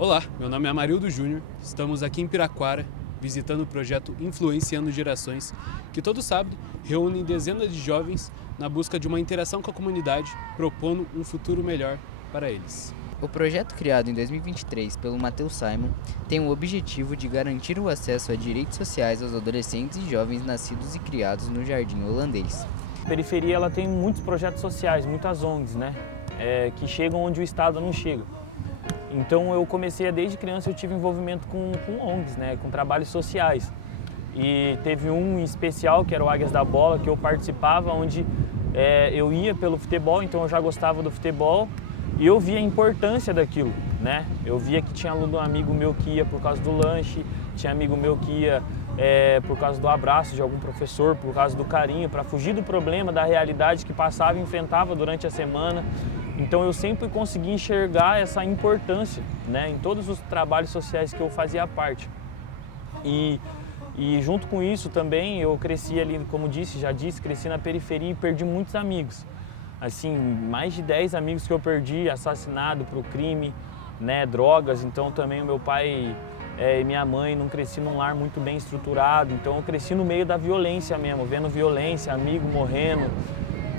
Olá, meu nome é Amarildo Júnior, estamos aqui em Piraquara, visitando o projeto Influenciando Gerações, que todo sábado reúne dezenas de jovens na busca de uma interação com a comunidade, propondo um futuro melhor para eles. O projeto criado em 2023 pelo Matheus Simon tem o objetivo de garantir o acesso a direitos sociais aos adolescentes e jovens nascidos e criados no Jardim Holandês. A periferia ela tem muitos projetos sociais, muitas ONGs, que chegam onde o Estado não chega. Então eu comecei, desde criança eu tive envolvimento com ONGs, com trabalhos sociais. E teve um em especial, que era o Águias da Bola, que eu participava, onde eu ia pelo futebol, então eu já gostava do futebol e eu via a importância daquilo, Eu via que tinha aluno amigo meu que ia por causa do lanche, tinha amigo meu que ia por causa do abraço de algum professor, por causa do carinho, para fugir do problema, da realidade que passava e enfrentava durante a semana. Então eu sempre consegui enxergar essa importância, em todos os trabalhos sociais que eu fazia parte. E junto com isso também eu cresci ali, como já disse, cresci na periferia e perdi muitos amigos. Assim, mais de 10 amigos que eu perdi, assassinado pro crime, drogas. Então também o meu pai e minha mãe não cresci num lar muito bem estruturado. Então eu cresci no meio da violência mesmo, vendo violência, amigo morrendo.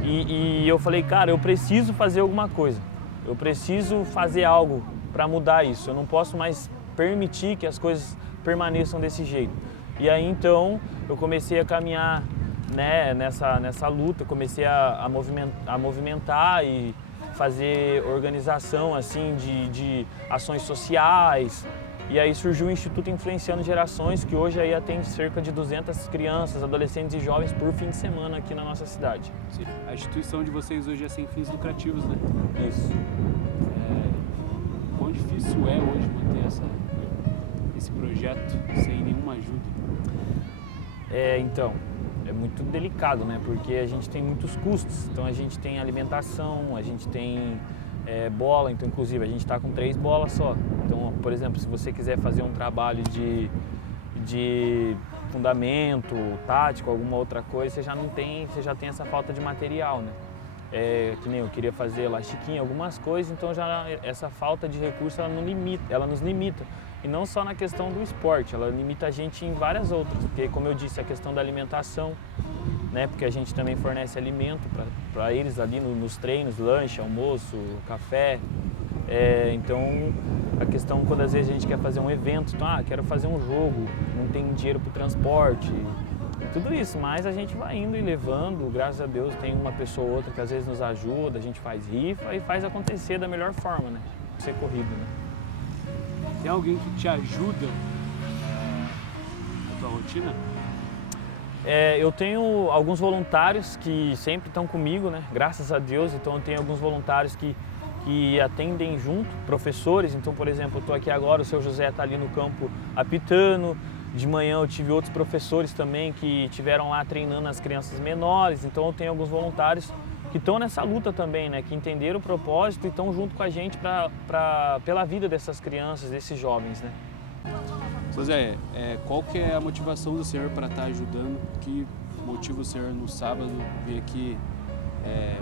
E eu falei, cara, eu preciso fazer alguma coisa, eu preciso fazer algo para mudar isso, eu não posso mais permitir que as coisas permaneçam desse jeito. E aí então eu comecei a caminhar nessa luta, eu comecei a movimentar e fazer organização assim, de ações sociais. E aí surgiu o Instituto Influenciando Gerações, que hoje aí atende cerca de 200 crianças, adolescentes e jovens por fim de semana aqui na nossa cidade. Sim. A instituição de vocês hoje é sem fins lucrativos, né? Isso. Quão difícil é hoje manter esse projeto sem nenhuma ajuda? Então, é muito delicado, porque a gente tem muitos custos. Então a gente tem alimentação, a gente tem bola, então inclusive a gente está com 3 bolas só. Então, por exemplo, se você quiser fazer um trabalho de fundamento, tático, alguma outra coisa, você já tem essa falta de material, que nem eu queria fazer elastiquinho, algumas coisas, então já essa falta de recurso ela nos limita. E não só na questão do esporte, ela limita a gente em várias outras, porque como eu disse, a questão da alimentação, porque a gente também fornece alimento para eles ali nos treinos, lanche, almoço, café. Então a questão quando às vezes a gente quer fazer um evento, então, quero fazer um jogo, não tem dinheiro para o transporte, tudo isso, mas a gente vai indo e levando, graças a Deus tem uma pessoa ou outra que às vezes nos ajuda, a gente faz rifa e faz acontecer da melhor forma, ser corrido. Tem alguém que te ajuda na tua rotina? Eu tenho alguns voluntários que sempre estão comigo, graças a Deus. Então eu tenho alguns voluntários que atendem junto, professores. Então, por exemplo, eu estou aqui agora, o seu José está ali no campo apitando. De manhã eu tive outros professores também que estiveram lá treinando as crianças menores. Então eu tenho alguns voluntários que estão nessa luta também, que entenderam o propósito e estão junto com a gente pela vida dessas crianças, desses jovens. Seu Zé, qual que é a motivação do senhor para estar ajudando? O que motiva o senhor no sábado vir aqui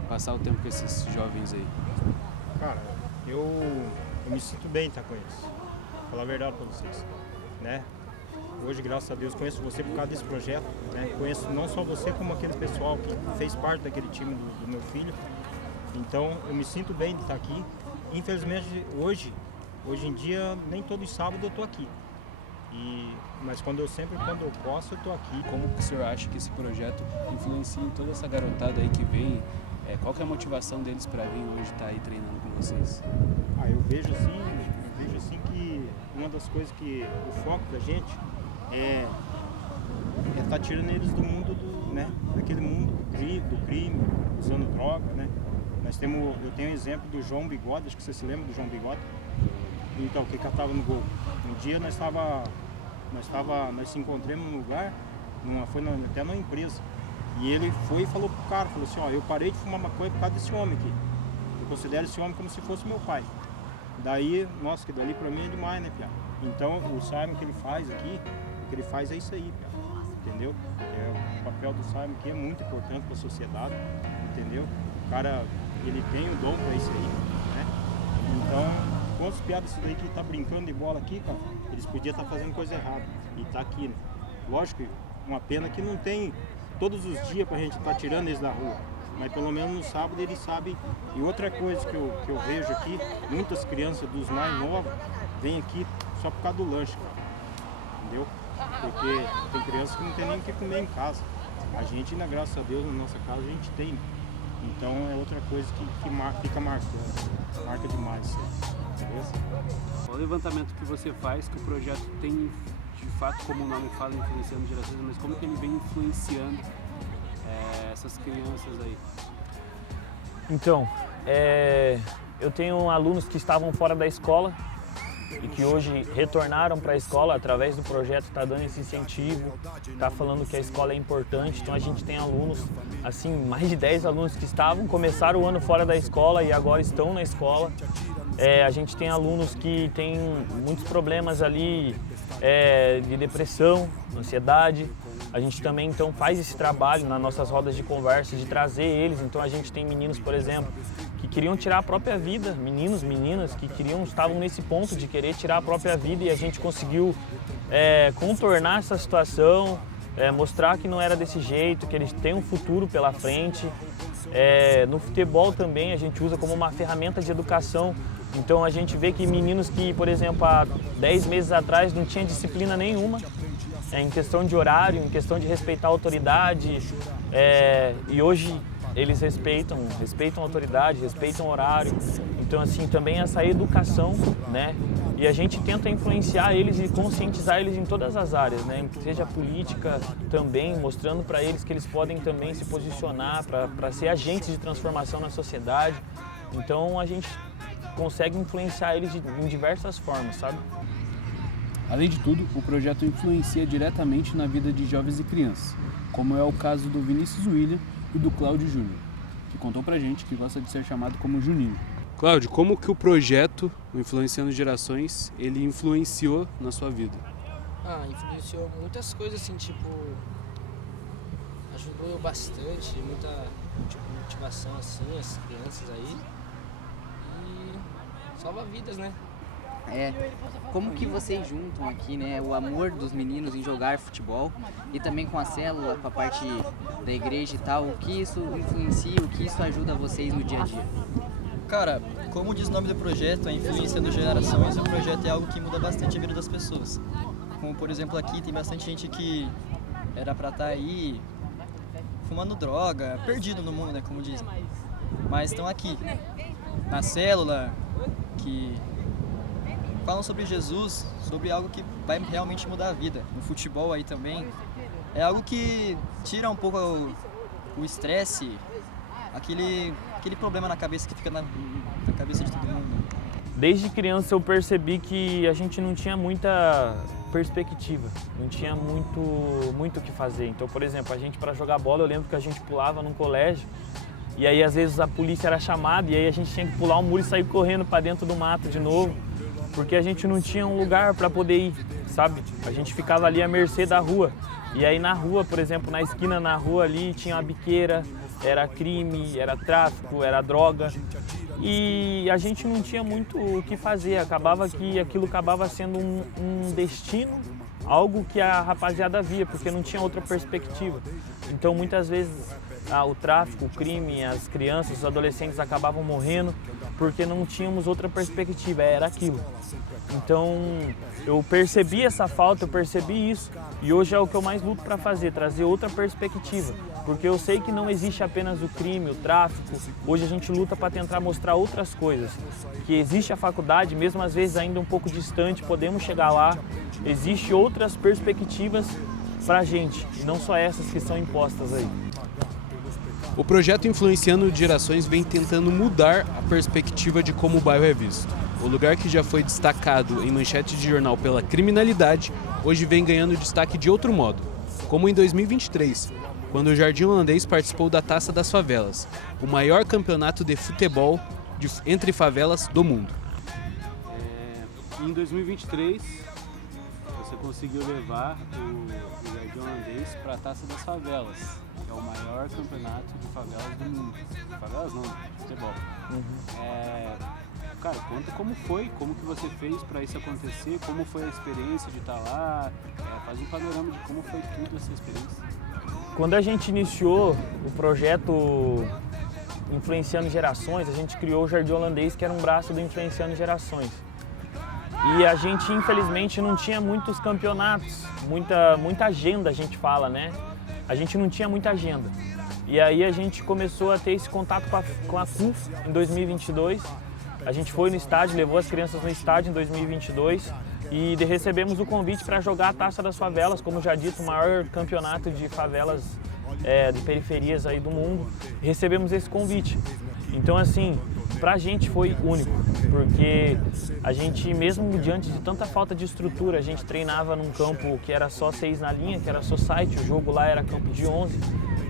passar o tempo com esses jovens aí? Cara, eu me sinto bem estar com eles, vou falar a verdade para vocês, Hoje, graças a Deus, conheço você por causa desse projeto, Conheço não só você, como aquele pessoal que fez parte daquele time do meu filho. Então, eu me sinto bem de estar aqui. Infelizmente, hoje em dia, nem todo sábado eu estou aqui. Mas quando eu posso, eu estou aqui. Como que o senhor acha que esse projeto influencia em toda essa garotada aí que vem? Qual que é a motivação deles para vir hoje estar aí treinando com vocês? Eu vejo assim que uma das coisas que o foco da gente é estar tirando eles do mundo daquele mundo do crime, usando droga, Eu tenho um exemplo do João Bigode, acho que você se lembra do João Bigode. Então, que catava no gol. Um dia nós se encontramos num lugar, até numa empresa. E ele foi e falou pro cara, falou assim, eu parei de fumar maconha por causa desse homem aqui. Eu considero esse homem como se fosse meu pai. Daí, nossa, que dali pra mim é demais, piá? Então, o Simon que ele faz aqui, o que ele faz é isso aí, piá. Entendeu? O papel do Simon aqui é muito importante para a sociedade, entendeu? O cara, ele tem o dom para isso aí, Então, conto piadas isso daí que tá brincando de bola aqui, cara, eles podiam estar fazendo coisa errada. E tá aqui, né? Lógico, uma pena que não tem todos os dias pra gente estar tirando eles da rua. Mas pelo menos no sábado eles sabem. E outra coisa que eu vejo aqui, muitas crianças dos mais novos vêm aqui só por causa do lanche, cara. Entendeu? Porque tem crianças que não tem nem o que comer em casa. A gente, né, graças a Deus, na nossa casa a gente tem. Então é outra coisa que fica marcando. Marca demais, beleza? O levantamento que você faz, que o projeto tem, de fato, como o nome fala, influenciando gerações, mas como que ele vem influenciando essas crianças aí? Então, eu tenho alunos que estavam fora da escola e que hoje retornaram para a escola através do projeto, está dando esse incentivo, está falando que a escola é importante. Então a gente tem alunos, assim, mais de 10 alunos que começaram o ano fora da escola e agora estão na escola. A gente tem alunos que têm muitos problemas ali de depressão, ansiedade. A gente também então faz esse trabalho nas nossas rodas de conversa, de trazer eles. Então a gente tem meninos, por exemplo, que queriam tirar a própria vida, meninos, meninas que estavam nesse ponto de querer tirar a própria vida e a gente conseguiu contornar essa situação, mostrar que não era desse jeito, que eles têm um futuro pela frente. No futebol também a gente usa como uma ferramenta de educação. Então a gente vê que meninos que, por exemplo, há 10 meses atrás não tinham disciplina nenhuma, em questão de horário, em questão de respeitar a autoridade, e hoje eles respeitam a autoridade, respeitam o horário. Então, assim, também essa educação, né? E a gente tenta influenciar eles e conscientizar eles em todas as áreas, né? Seja política também, mostrando para eles que eles podem também se posicionar para ser agentes de transformação na sociedade. Então, a gente consegue influenciar eles em diversas formas, sabe? Além de tudo, o projeto influencia diretamente na vida de jovens e crianças, como é o caso do Vinícius William e do Cláudio Júnior, que contou pra gente que gosta de ser chamado como Juninho. Cláudio, como que o projeto, o Influenciando Gerações, ele influenciou na sua vida? Influenciou muitas coisas, assim, tipo, ajudou eu bastante, muita motivação, assim, as crianças aí, e salva vidas, né? Como que vocês juntam aqui, né, o amor dos meninos em jogar futebol e também com a célula, com a parte da igreja e tal, o que isso influencia, o que isso ajuda vocês no dia a dia? Cara, como diz o nome do projeto, a Influenciando Gerações, o projeto é algo que muda bastante a vida das pessoas. Como, por exemplo, aqui tem bastante gente que era pra estar aí fumando droga, perdido no mundo, né, como dizem. Mas estão aqui, na célula, que falam sobre Jesus, sobre algo que vai realmente mudar a vida. No futebol aí também, é algo que tira um pouco o estresse, aquele problema na cabeça que fica na cabeça de todo mundo. Desde criança eu percebi que a gente não tinha muita perspectiva, não tinha muito o que fazer. Então, por exemplo, a gente para jogar bola, eu lembro que a gente pulava num colégio e aí às vezes a polícia era chamada e aí a gente tinha que pular o muro e sair correndo para dentro do mato de novo, porque a gente não tinha um lugar para poder ir, sabe? A gente ficava ali à mercê da rua. E aí na rua, por exemplo, na esquina na rua ali tinha uma biqueira, era crime, era tráfico, era droga. E a gente não tinha muito o que fazer, aquilo acabava sendo um destino, algo que a rapaziada via, porque não tinha outra perspectiva. Então muitas vezes o tráfico, o crime, as crianças, os adolescentes acabavam morrendo porque não tínhamos outra perspectiva, era aquilo. Então eu percebi essa falta, eu percebi isso e hoje é o que eu mais luto para fazer, trazer outra perspectiva, porque eu sei que não existe apenas o crime, o tráfico, hoje a gente luta para tentar mostrar outras coisas, que existe a faculdade, mesmo às vezes ainda um pouco distante, podemos chegar lá, existe outras perspectivas para a gente, e não só essas que são impostas aí. O projeto Influenciando Gerações vem tentando mudar a perspectiva de como o bairro é visto. O lugar que já foi destacado em manchete de jornal pela criminalidade, hoje vem ganhando destaque de outro modo, como em 2023, quando o Jardim Holandês participou da Taça das Favelas, o maior campeonato de futebol entre favelas do mundo. Em 2023, você conseguiu levar o Jardim Holandês para a Taça das Favelas, que é o maior campeonato de favelas do mundo. Favelas não, de futebol. cara, conta como foi, como que você fez para isso acontecer, como foi a experiência de estar lá, faz um panorama de como foi tudo essa experiência. Quando a gente iniciou o projeto Influenciando Gerações, a gente criou o Jardim Holandês, que era um braço do Influenciando Gerações. E a gente, infelizmente, não tinha muitos campeonatos, muita agenda, a gente fala, né? A gente não tinha muita agenda. E aí a gente começou a ter esse contato com a CUF em 2022. A gente foi no estádio, levou as crianças no estádio em 2022 e recebemos o convite para jogar a Taça das Favelas, como já dito, o maior campeonato de favelas de periferias aí do mundo. Recebemos esse convite. Então, assim, pra gente foi único, porque a gente, mesmo diante de tanta falta de estrutura, a gente treinava num campo que era só 6 na linha, que era society, o jogo lá era campo de 11.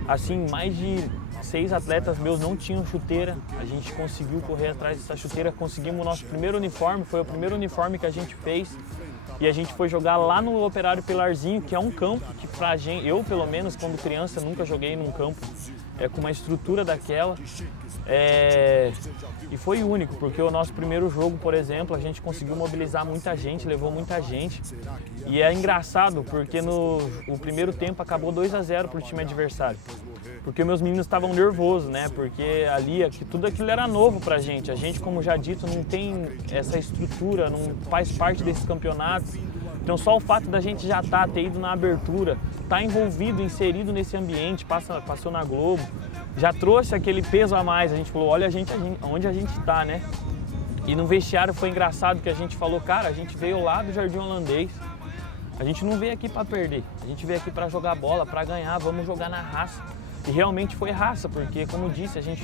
Assim, mais de 6 atletas meus não tinham chuteira, a gente conseguiu correr atrás dessa chuteira, conseguimos o nosso primeiro uniforme, foi o primeiro uniforme que a gente fez. E a gente foi jogar lá no Operário Pilarzinho, que é um campo que pra gente, eu pelo menos quando criança nunca joguei num campo com uma estrutura daquela. E foi único, porque o nosso primeiro jogo, por exemplo, a gente conseguiu mobilizar muita gente, levou muita gente. E é engraçado, porque o primeiro tempo acabou 2-0 pro time adversário. Porque meus meninos estavam nervosos, né? Porque ali, tudo aquilo era novo pra gente. A gente, como já dito, não tem essa estrutura, não faz parte desses campeonatos. Então só o fato da gente já ter ido na abertura, estar envolvido, inserido nesse ambiente, passou na Globo, já trouxe aquele peso a mais. A gente falou, olha onde a gente está, né? E no vestiário foi engraçado que a gente falou, cara, a gente veio lá do Jardim Holandês, a gente não veio aqui para perder, a gente veio aqui para jogar bola, para ganhar, vamos jogar na raça. E realmente foi raça, porque como disse, a gente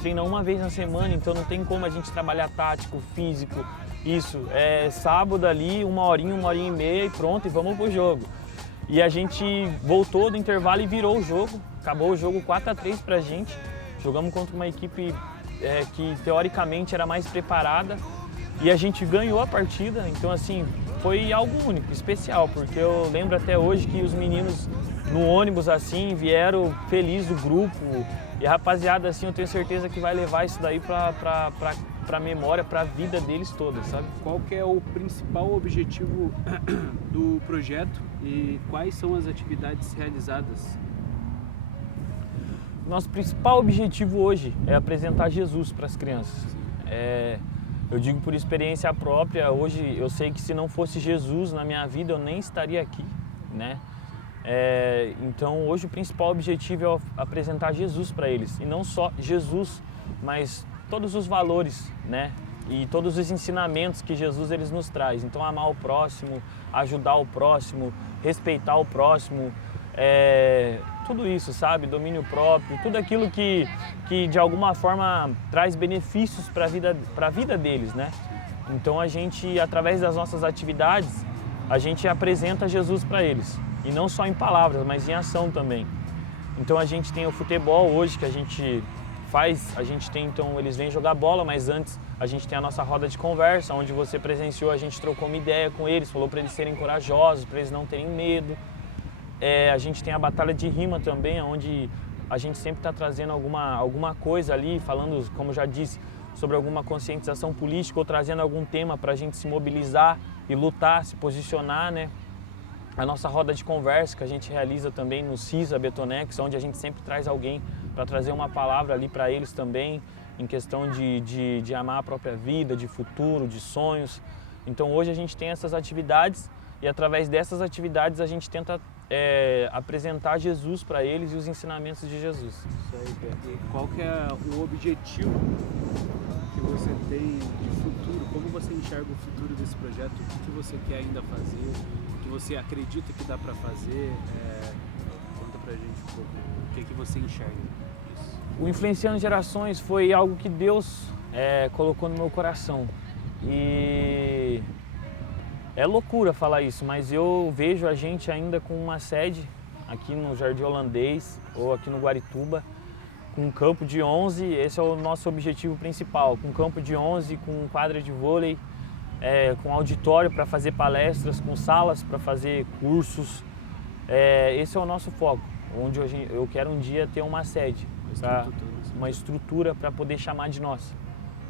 treina uma vez na semana, então não tem como a gente trabalhar tático, físico, isso. É sábado ali, uma horinha e meia e pronto, e vamos pro jogo. E a gente voltou do intervalo e virou o jogo, acabou o jogo 4-3 pra gente. Jogamos contra uma equipe que teoricamente era mais preparada e a gente ganhou a partida, então assim, foi algo único, especial, porque eu lembro até hoje que os meninos no ônibus assim vieram felizes do grupo e a rapaziada assim eu tenho certeza que vai levar isso daí pra memória, pra vida deles toda, sabe? Qual que é o principal objetivo do projeto e quais são as atividades realizadas? Nosso principal objetivo hoje é apresentar Jesus para as crianças. Eu digo por experiência própria, hoje eu sei que se não fosse Jesus na minha vida eu nem estaria aqui, né? Então hoje o principal objetivo é apresentar Jesus para eles, e não só Jesus, mas todos os valores, né? E todos os ensinamentos que Jesus nos traz. Então amar o próximo, ajudar o próximo, respeitar o próximo, tudo isso, sabe? Domínio próprio, tudo aquilo que de alguma forma traz benefícios para a vida deles, né? Então a gente, através das nossas atividades, a gente apresenta Jesus para eles. E não só em palavras, mas em ação também. Então a gente tem o futebol hoje que a gente faz, então eles vêm jogar bola, mas antes a gente tem a nossa roda de conversa, onde você presenciou, a gente trocou uma ideia com eles, falou para eles serem corajosos, para eles não terem medo. A gente tem a batalha de rima também, onde a gente sempre está trazendo alguma coisa ali, falando, como já disse, sobre alguma conscientização política ou trazendo algum tema para a gente se mobilizar e lutar, se posicionar, né? A nossa roda de conversa que a gente realiza também no CISA Betonex, onde a gente sempre traz alguém para trazer uma palavra ali para eles também, em questão de amar a própria vida, de futuro, de sonhos. Então hoje a gente tem essas atividades e através dessas atividades a gente tenta apresentar Jesus para eles e os ensinamentos de Jesus. Isso aí, Beto. E qual que é o objetivo que você tem de futuro? Como você enxerga o futuro desse projeto? O que você quer ainda fazer? O que você acredita que dá para fazer? Conta pra gente um pouco. O que você enxerga disso? O Influenciando Gerações foi algo que Deus colocou no meu coração. E é loucura falar isso, mas eu vejo a gente ainda com uma sede aqui no Jardim Holandês ou aqui no Guarituba, com um campo de 11, esse é o nosso objetivo principal, com um campo de 11, com quadra de vôlei, com auditório para fazer palestras, com salas para fazer cursos. Esse é o nosso foco, onde eu quero um dia ter uma sede, uma estrutura para poder chamar de nossa,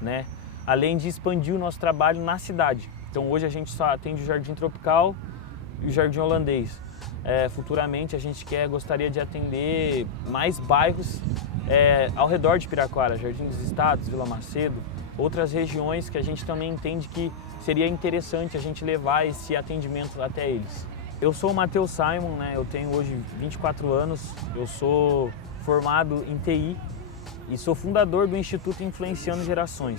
né? além de expandir o nosso trabalho na cidade. Então hoje a gente só atende o Jardim Tropical e o Jardim Holandês. Futuramente a gente gostaria de atender mais bairros ao redor de Piraquara, Jardim dos Estados, Vila Macedo, outras regiões que a gente também entende que seria interessante a gente levar esse atendimento até eles. Eu sou o Matheus Simon, né? Eu tenho hoje 24 anos, eu sou formado em TI e sou fundador do Instituto Influenciando Gerações.